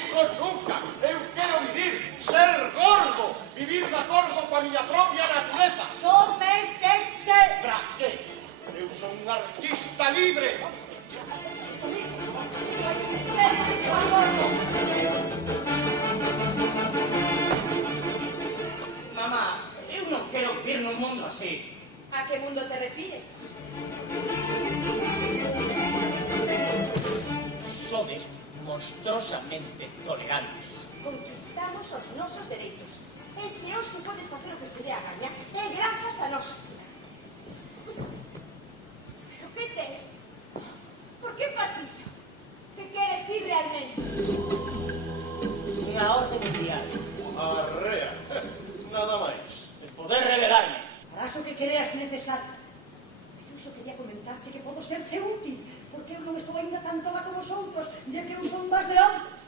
Iso nunca. Eu quero vivir, ser gordo, vivir de acordo coa miña propia natureza. Sometente! Pra que? Eu son un artista libre. Mamá, eu non quero vivir nun mundo así. A que mundo te refires? Sodes monstruosamente tolerantes. Conquistamos os nosos dereitos. E se hoxe podes facer o que che dé a gaña, é grazas a nós. Pero que tes? Por que fas iso? Que queres ti realmente? Unha orde mundial. Arrea. Nada máis. De poder rebelarme. Farás o que creas necesario. Pero iso quería comentarche que podo serche útil, porque eu non estou ainda tan tola como os outros, e que eu son máis de antes.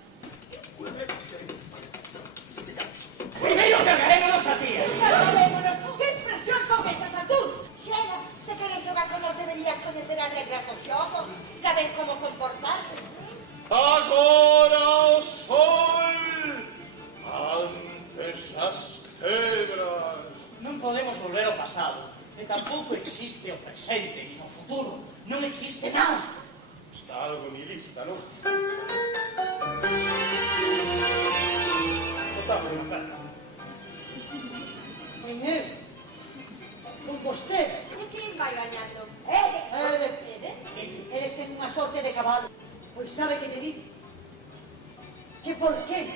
Primeiro cargarémonos a tía. Cargarémonos. Que expresión son esas, Artur? Xena, se queres xogar con nos deberías coñecer as regras do xogo, saber como comportarte. Agora o sol, antes as cebras. Non podemos volver ao pasado. E tampouco existe o presente ni o futuro. Non existe nada. Está algo nihilista, non? Botamos unha carta. En él, con vostede. E quen vai gañando? Ele ten unha sorte de cabalo. Pois sabe que lle digo? Que por que